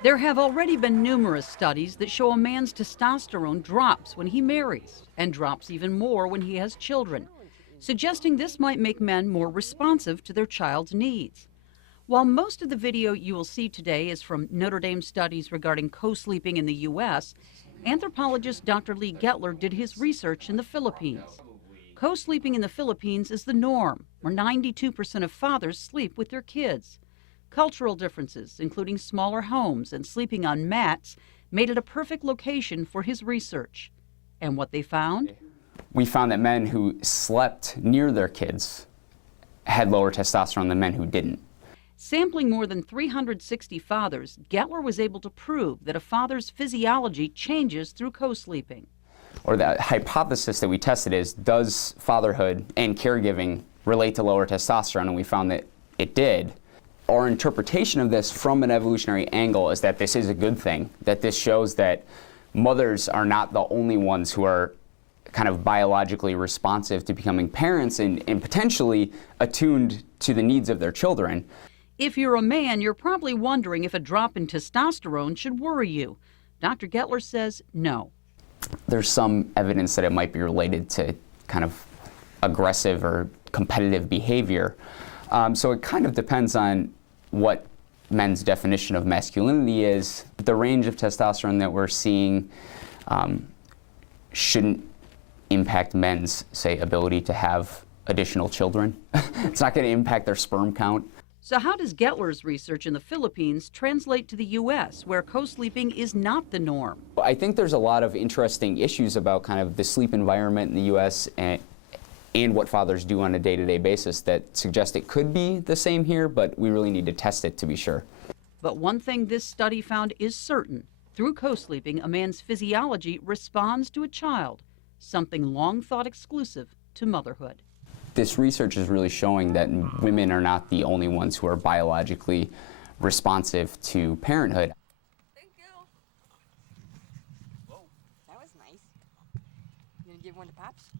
There have already been numerous studies that show a man's testosterone drops when he marries and drops even more when he has children, suggesting this might make men more responsive to their child's needs. While most of the video you will see today is from Notre Dame studies regarding co-sleeping in the U.S., anthropologist Dr. Lee Gettler did his research in the Philippines. Co-sleeping in the Philippines is the norm, where 92% of fathers sleep with their kids. Cultural differences, including smaller homes and sleeping on mats, made it a perfect location for his research. And what they found? We found that men who slept near their kids had lower testosterone than men who didn't. Sampling more than 360 fathers, Gettler was able to prove that a father's physiology changes through co-sleeping. Or the hypothesis that we tested is, does fatherhood and caregiving relate to lower testosterone? And we found that it did. Our interpretation of this from an evolutionary angle is that this is a good thing, that this shows that mothers are not the only ones who are kind of biologically responsive to becoming parents and potentially attuned to the needs of their children. If you're a man, you're probably wondering if a drop in testosterone should worry you. Dr. Gettler says no. There's some evidence that it might be related to kind of aggressive or competitive behavior. So it kind of depends on what men's definition of masculinity is. The range of testosterone that we're seeing shouldn't impact men's, say, ability to have additional children. It's not going to impact their sperm count. So how does Gettler's research in the Philippines translate to the U.S., where co-sleeping is not the norm? I think there's a lot of interesting issues about kind of the sleep environment in the U.S. and what fathers do on a day-to-day basis that suggest it could be the same here, but we really need to test it to be sure. But one thing this study found is certain. Through co-sleeping, a man's physiology responds to a child, something long thought exclusive to motherhood. This research is really showing that women are not the only ones who are biologically responsive to parenthood. Thank you. Whoa. That was nice. You gonna give one to Pops?